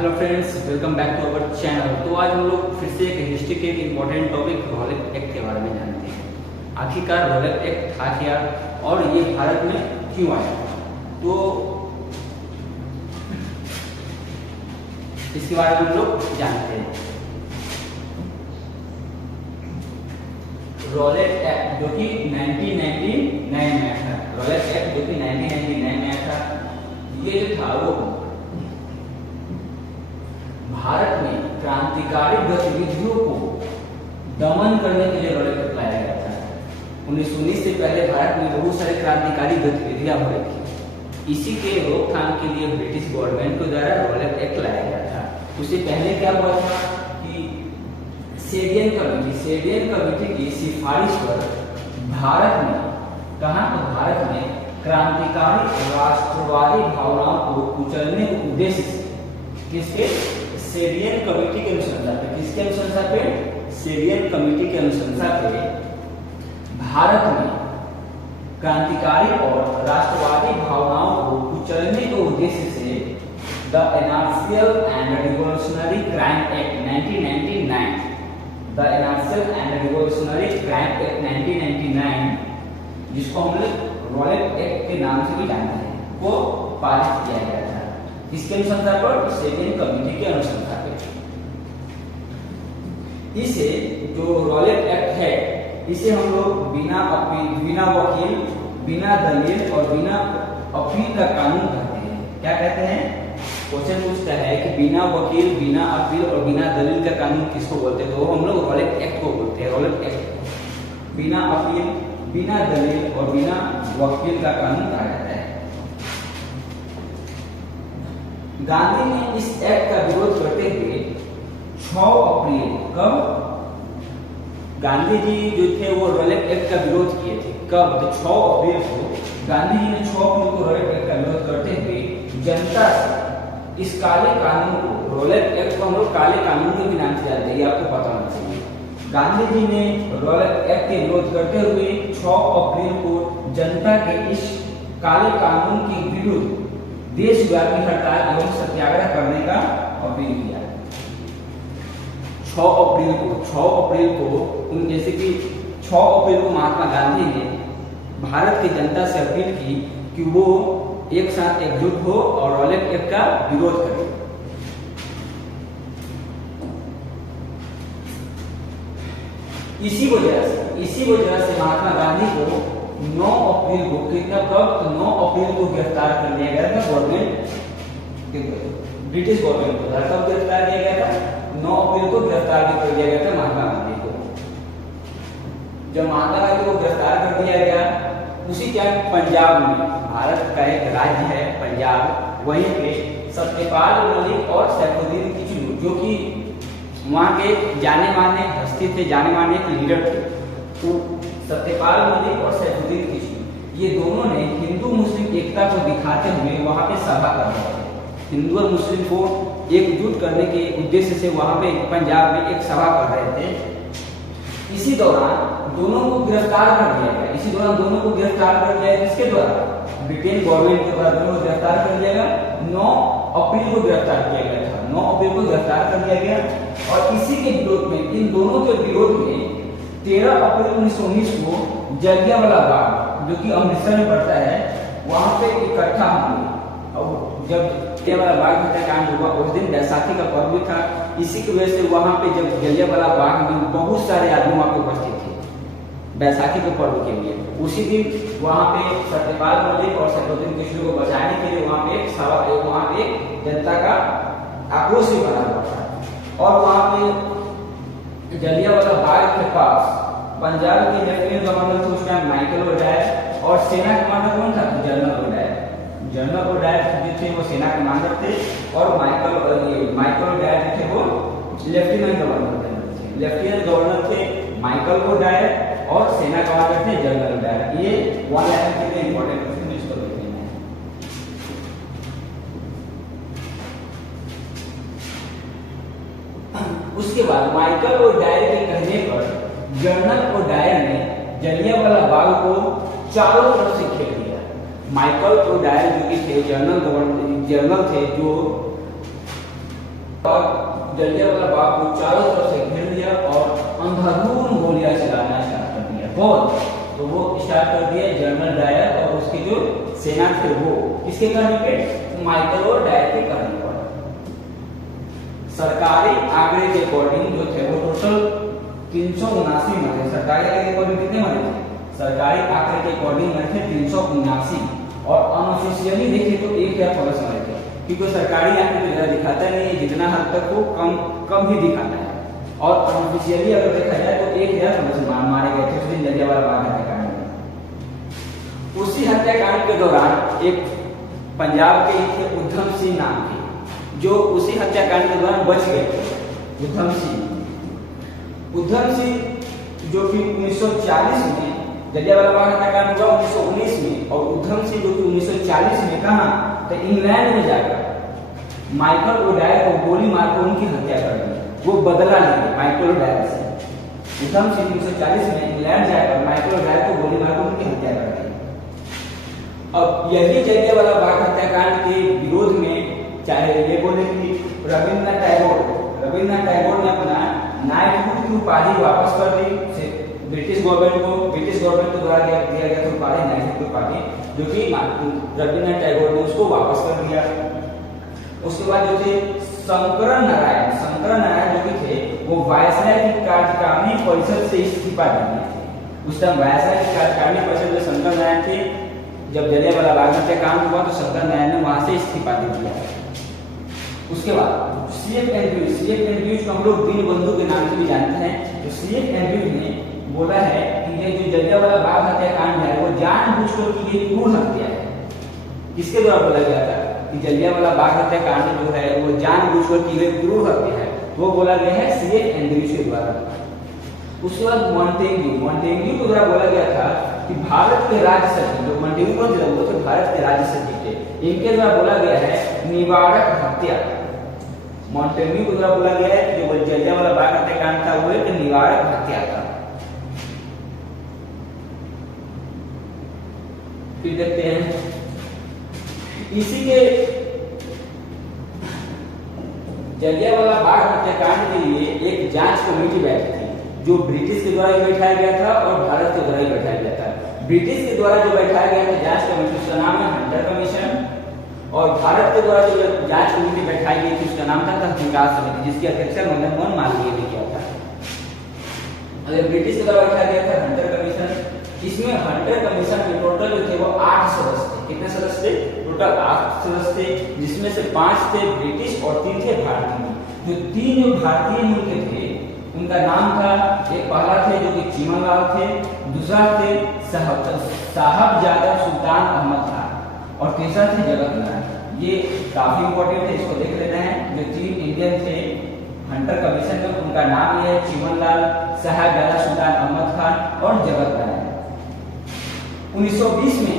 Hello friends, welcome back to our channel. तो आज हम लोग फिर से एक हिस्ट्री के एक इम्पोर्टेंट टॉपिक रॉलेट एक्ट के बारे में जानते हैं। आखिरकार रॉलेट एक्ट था क्या और ये भारत में क्यों आया, तो इसके बारे में हम लोग जानते हैं। रॉलेट एक्ट जो कि 1999 में आया था, रॉलेट एक्ट जो कि 1999 में आया था, ये जो था वो भारत में क्रांतिकारी गतिविधियों को दमन करने के लिए रॉलेट एक्ट लाया गया था। 1919 से पहले भारत में बहुत सारे क्रांतिकारी गतिविधियां हो रही थी। इसी के रोकथाम के लिए ब्रिटिश गवर्नमेंट के द्वारा रॉलेट एक्ट लाया गया था। उससे पहले क्या हुआ था कि सेडियन कमेटी की सिफारिश पर भारत में भारत में क्रांतिकारी राष्ट्रवादी भावनाओं को कुचलने के उद्देश्य से किसके सेडियन कमेटी के अनुशंसा पे, किसके अनुशंसा पे, सेडियन कमेटी के अनुशंसा पे भारत में क्रांतिकारी और राष्ट्रवादी भावनाओं को कुचलने के उद्देश्य से the anarchical and revolutionary crime act 1999, the anarchical and revolutionary crime act 1999, जिसको हम लोग रॉलेट एक्ट के नाम से भी जानते हैं, को पारित किया गया था। किसके अनुशंसा पर? सेडियन कमेटी के अनुशंसा पे। इसे जो रॉलेट एक्ट है, इसे हम लोग बिना वकील, बिना दलील और बिना अपील का कानून कहते हैं। क्या कहते हैं? क्वेश्चन पूछता है कि बिना वकील, बिना अपील और बिना दलील का कानून किसको बोलते हैं, तो हम लोग रॉलेट एक्ट को बोलते हैं। रॉलेट एक्ट बिना अपील, बिना दलील और बिना वकील का कानून कहा जाता है। गांधी ने इस एक्ट का विरोध करते हुए 6 अप्रैल, कब गांधी जी जो थे वो रॉलेट एक्ट का विरोध किए थे, कब? तो 6 अप्रैल को गांधी जी ने 6 अप्रैल को रॉलेट एक्ट का विरोध करते हुए जनता से इस काले कानून को, रॉलेट एक्ट को हम लोग काले कानून के भी नाम से जानते हैं, ये आपको पता होना चाहिए। गांधी जी ने रॉलेट एक्ट के विरोध करते हुए 6 अप्रैल को जनता के इस काले कानून के विरुद्ध देशव्यापी हड़ताल एवं सत्याग्रह करने का अपील किया। 6 अप्रैल को जैसे कि 6 अप्रैल को महात्मा गांधी ने भारत की जनता से अपील की कि वो एक साथ एकजुट हो और रॉलेट एक्ट का विरोध करे। इसी वजह से महात्मा गांधी को 9 अप्रैल को, कितना, कब? 9 अप्रैल को गिरफ्तार कर लिया गया था ब्रिटिश गवर्नमेंट को। कब गिरफ्तार किया गया था? 9 अप्रैल को गिरफ्तार भी कर लिया गया था महात्मा गांधी को। जब महात्मा गांधी को गिरफ्तार कर दिया गया, उसी टाइम पंजाब में, भारत का एक राज्य है पंजाब, वहीं पे सत्यपाल मलिक और सैफुद्दीन किचलू, जो कि वहाँ के जाने माने हस्ती थे, जाने माने लीडर थे, तो सत्यपाल मलिक और सैफुद्दीन किचलू, ये दोनों ने हिंदू मुस्लिम एकता को दिखाते हुए वहाँ पे सभा कर रहे थे। हिंदू और मुस्लिम को एकजुट करने के उद्देश्य से वहाँ पे पंजाब में एक सभा कर रहे थे। इसी दौरान दोनों को गिरफ्तार कर लिया गया। किसके द्वारा? ब्रिटेन गवर्नमेंट के द्वारा दोनों को गिरफ्तार कर लिया गया। 9 अप्रैल को गिरफ्तार किया गया था, 9 अप्रैल को गिरफ्तार कर लिया गया। और इसी के विरोध में, इन दोनों के विरोध में 13 अप्रैल 1919 को जलियांवाला बाग, जो कि अमृतसर में पड़ता है, वहां पे इकट्ठा हुए। और जब जलियांवाला बाग हत्याकांड हुआ, उस दिन बैसाखी का पर्व था। इसी की वजह से वहां पे जब जलियांवाला बाग में बहुत सारे आदमी वहां पे उपस्थित थे बैसाखी के पर्व के लिए। उसी दिन वहां पे सत्यपाल मलिक और सैफुद्दीन किचलू को बचाने के लिए वहां पे जनता का आक्रोश भी बना हुआ था। और वहां पे जलियांवाला बाग के पास पंजाब के लेफ्टिनेंट गवर्नर थे उस टाइम माइकल ओडायर, और सेना कमांडर कौन था? जनरल ओडायर जो थे वो सेना कमांडर थे, और माइकल ओडायर जो थे वो लेफ्टिनेंट गवर्नर थे। माइकल ओडायर और सेना कमांडर थे जनरल ओडायर। ये 1 लाइन के लिए इंपॉर्टेंट क्वेश्चन इसको देखना है। उसके बाद माइकल ओडायर के कहने पर जनरल ओडायर ने जलियांवाला बाग को चारों तरफ से घेर दिया। माइकल ओडायर जो कि थे जनरल थे, जो और जलियांवाला बाग को चारों तरफ से घेर लिया और अंधाधुंध गोलियां चलाना स्टार्ट कर दिया। कौन? तो वो स्टार्ट कर दिया जनरल डायर और उसके जो सेना थे वो किसके कहने पे? माइकल और डायर के कहने पर। सरकारी आंकड़े के अकॉर्डिंग जो थे वो टोटल 379 मरे। सरकारी आंकड़े के अकॉर्डिंग कितने मरे थे? सरकारी आंकड़े के अकॉर्डिंग मरे थे 379 और अनऑफिशियली देखे तो 1000 मरे थे, क्योंकि सरकारी आंकड़े तो ज्यादा दिखाता नहीं है, जितना हद तक वो कम ही दिखाता है। और अनऑफिशियली अगर देखा जाए तो 1000 मुसलमान मारे गए थे उस दिन जलियांवाला बाग हत्याकांड में। उसी हत्याकांड के दौरान एक पंजाब के थे उधम सिंह नाम के, जो उसी हत्याकांड के दौरान बच गए थे। उधम सिंह जो कि 1940 में जलियांवाला बाग हत्याकांड हुआ 1919 में, और उधम सिंह जो कि 1940 में कहा तो इंग्लैंड में जाकर माइकल ओडायर को गोली मारकर उनकी हत्या कर दी। वो बदला लिए माइकल ओडायर से। उधम सिंह 1940 में इंग्लैंड जाकर माइकल ओडायर को गोली मारकर उनकी हत्या कर दी। अब यही जलियांवाला बाग हत्याकांड के विरोध में चाहे ये बोले कि रविन्द्रनाथ टैगोर ने अपना नाइटहुड की उपाधि वापस कर दी ब्रिटिश गवर्नमेंट को द्वारा दिया गया था उपाधि नाइटहुड की उपाधि, जो कि रविन्द्रनाथ टैगोर ने उसको वापस कर दिया। उसके बाद जो थे शंकरन नारायण जो कि थे वो वायसराय की कार्यकारिणी परिषद से इस्तीफा दिए थे। उस टाइम वायसराय की कार्यकारिणी परिषद में शंकर नारायण थे। जब जलियांवाला बाग हत्याकांड हुआ तो शंकर नारायण ने वहां से इस्तीफा दे दिया। उसके बाद सीएफ एंड्रयूज को हम लोग दीनबंधु के नाम से भी जानते हैं। तो सीएफ एंड्रयूज ने बोला है कि ये जो जलियांवाला बाग हत्याकांड है वो जानबूझकर की गई क्रूर हत्या है। किसके द्वारा बोला गया था कि जलियांवाला बाग हत्याकांड जो है वो जानबूझकर की गई क्रूर हत्या है? वो बोला गया है सीएफ एंड्रयूज के द्वारा। उसके बाद मॉन्टेग्यू के द्वारा बोला गया था कि भारत के राज्य सचिव, जो मॉन्टेग्यू कौन थे? वो तो भारत के राज्य सचिव थे। इनके द्वारा बोला गया है निवारक हत्या। मॉन्टेग्यू के द्वारा बोला गया है कि जो जलियांवाला बाग हत्याकांड था वो एक निवारक हत्या था। फिर देखते हैं इसी के जलियांवाला बाग हत्याकांड के लिए एक जांच कमेटी बैठी थी, जो ब्रिटिश के द्वारा बैठाया गया था और भारत के द्वारा बैठाया गया था। ब्रिटिश के द्वारा जो बैठाया गया था जांच कमेटी, उसका नाम है हंटर कमीशन, और भारत के द्वारा जो जांच कमेटी बैठाई गई थी उसका नाम था तहकीकात समिति, जिसकी अध्यक्षता मदन मोहन मालवीय ने किया था। अगर ब्रिटिश के द्वारा बैठाया गया था हंटर कमीशन, इसमें हंटर कमीशन में टोटल जो थे वो 8 सदस्य थे। कितने सदस्य थे? टोटल 8 सदस्य थे, जिसमें से 5 थे ब्रिटिश और 3 थे भारतीय। जो 3 भारतीय मुल्क थे उनका नाम था, एक पहला थे जो कि चीमनलाल थे, दूसरा थे साहबजादा सुल्तान अहमद खान और तीसरा थे जगत नारायण। ये काफी इंपॉर्टेंट है, इसको देख लेना है। जो 3 इंडियन थे हंटर कमीशन में, उनका नाम ये है चीमनलाल, साहबजादा सुल्तान अहमद खान और जगत नारायण। 1920 में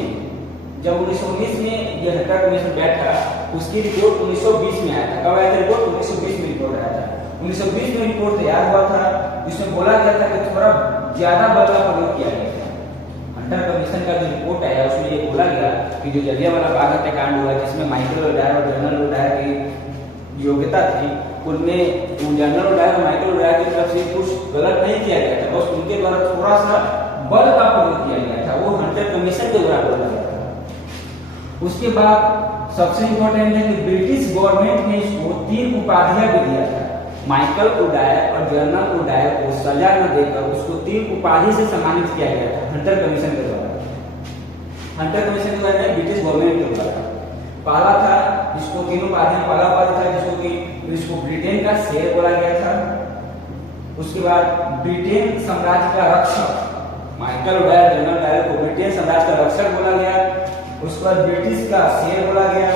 जब 1920 में ये हंटर कमीशन बैठा, उसकी रिपोर्ट 1920 में आया था। कब आया था रिपोर्ट? 1920 में रिपोर्ट आया था। 1920 में रिपोर्ट तैयार हुआ था, जिसमें बोला गया था कि थोड़ा ज्यादा बल का प्रयोग किया गया था। हंटर कमीशन का जो रिपोर्ट आया उसमें ये बोला गया कि जो जलियांवाला बाग हत्याकांड हुआ, जिसमें माइकल ओडायर और जनरल ओडायर की योग्यता थी, उनमें जनरल ओडायर और माइकल ओडायर की तरफ से कुछ गलत नहीं किया गया था, बस उनके द्वारा थोड़ा सा बल का प्रयोग किया गया था। वो हंटर कमीशन के द्वारा बोला गया था। उसके बाद सबसे इंपॉर्टेंट है कि ब्रिटिश गवर्नमेंट ने इसको 3 उपाधियां भी दिया था। माइकल ओडायर और जनरल ओडायर को सजा न देकर उसको 3 उपाधि से सम्मानित किया गया था हंटर कमीशन के द्वारा। हंटर कमीशन के द्वारा ब्रिटिश गवर्नमेंट के द्वारा पहला था जिसको 3 उपाधियां, पहला उपाधि था जिसको ब्रिटेन का शेर बोला गया था। उसके बाद ब्रिटेन साम्राज्य का रक्षक, माइकल ओडायर जनरल ओडायर को ब्रिटेन साम्राज्य का रक्षक बोला गया। उसके बाद ब्रिटिश का शेर बोला गया।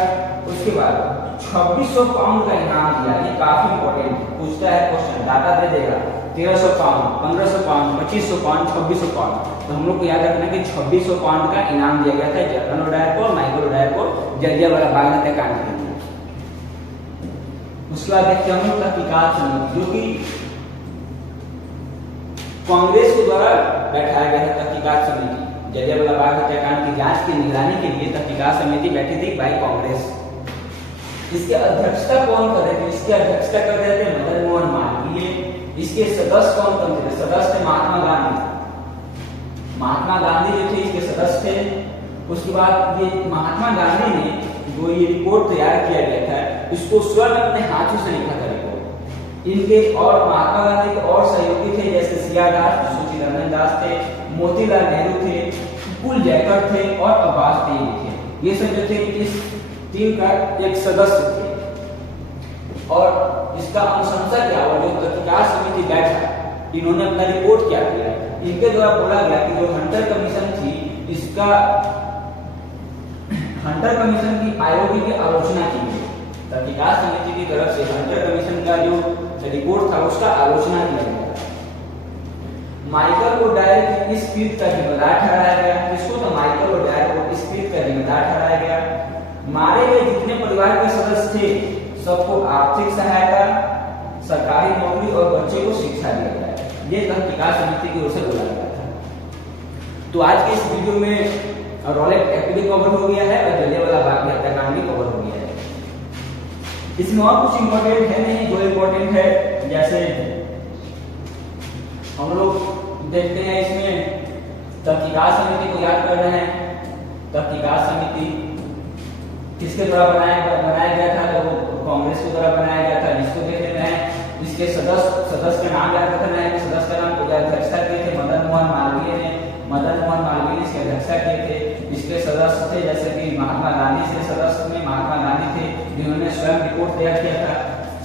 उसके बाद 2600 पाउंड का इनाम दिया। ये काफी इंपॉर्टेंट है, पूछता है क्वेश्चन, डाटा दे देगा। 1300 पाउंड, 1500 पाउंड, 2500 पाउंड, 2600 पाउंड। तो हम लोग को याद रखना कि 2600 पाउंड का इनाम दिया गया था जनरल ओडायर को और माइकल ओडायर को जलियांवाला बाग हत्याकांड के लिए। उसके बाद देखते हैं हम लोग तहकीकात समिति, जो कि कांग्रेस के द्वारा बैठाया गया था। तहकीकात समिति जलियांवाला बाग हत्याकांड की जांच की निगरानी के लिए तहकीकात समिति बैठी थी बाय कांग्रेस। इसके अध्यक्षता कौन कर रहे थे? इसकी अध्यक्षता कर रहे थे मदन मोहन मालवीय। इसके सदस्य कौन कौन थे? सदस्य थे महात्मा गांधी। महात्मा गांधी जो थे इसके सदस्य थे। उसके बाद ये महात्मा गांधी ने जो ये रिपोर्ट तैयार किया गया था, इसको स्वयं अपने हाथों से लिखा था रिपोर्ट। इनके और महात्मा गांधी के और सहयोगी थे, जैसे सिया दास, चित्तरंजन दास थे, मोतीलाल नेहरू थे, कुल जयकर थे और अब्बास टीम थे। ये सब जो थे इस टीम का एक सदस्य थे। और इसका अनुशंसा क्या हुआ? जो तहकीकात समिति बैठा, इन्होंने अपना रिपोर्ट क्या किया? इनके द्वारा बोला गया कि जो हंटर कमीशन थी, इसका हंटर कमीशन की आयोग की आलोचना की गई। तहकीकात समिति की तरफ से हंटर कमीशन का जो रिपोर्ट था उसका आलोचना किया गया। माइकल ओडायर की इस कृत्य का जिम्मेदार ठहराया गया। इसको तो माइकल ओडायर को इस कृत्य का जिम्मेदार ठहराया गया। मारे गए जितने परिवार के सदस्य थे, सबको आर्थिक सहायता, सरकारी नौकरी और बच्चे को शिक्षा दिया जाए। ये तहकीकात समिति की ओर से बोला गया था। तो आज के इस वीडियो में रॉलेट एक्ट भी कवर हो गया है और जलियांवाला बाग हत्याकांड भी कवर हो गया है। इसमें और कुछ इंपॉर्टेंट है नहीं, जो इंपॉर्टेंट है जैसे हम लोग देखते हैं इसमें तहकीकात समिति को याद कर रहे हैं। तहकीकात समिति किसके द्वारा बनाया गया था? तो कांग्रेस के द्वारा बनाया गया था। जिसको देख लेते हैं, इसके सदस्य का नाम याद रखना है। सदस्य का नाम अध्यक्षता किए थे मदन मोहन मालवीय ने। मदन मोहन मालवीय ने इसकी अध्यक्षता किए थे। इसके सदस्य थे जैसे कि महात्मा गांधी से सदस्य में महात्मा गांधी थे, जिन्होंने स्वयं रिपोर्ट तैयार किया था।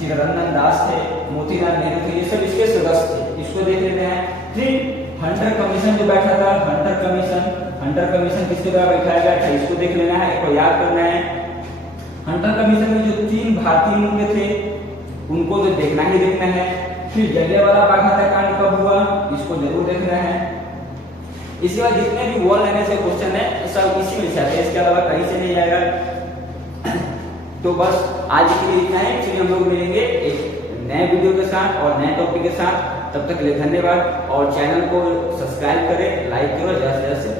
चित्तरंजन दास थे, मोतीलाल नेहरू थे, ये सब इसके सदस्य थे। इसको देख लेते हैं। फिर हंटर कमीशन जो बैठा था, हंटर कमीशन किसके द्वारा बैठाया गया था? इसको देख लेना है, इसको याद करना है। हंटर कमीशन में जो 3 भारतीय मुख्य थे, उनको तो देखना ही देखना है। फिर जलियांवाला बाग हत्याकांड कब हुआ, इसको जरूर देखना है। इसके बाद जितने भी वॉल लाइनर से क्वेश्चन है सब इसी में से आते हैं, इसके अलावा कहीं से नहीं आएगा। तो बस आज के लिए इतना है। चलिए हम लोग मिलेंगे एक नए वीडियो के साथ और नए टॉपिक के साथ। तब तक के लिए धन्यवाद और चैनल को सब्सक्राइब करें, लाइक करो, ज्यादा से ज्यादा शेयर।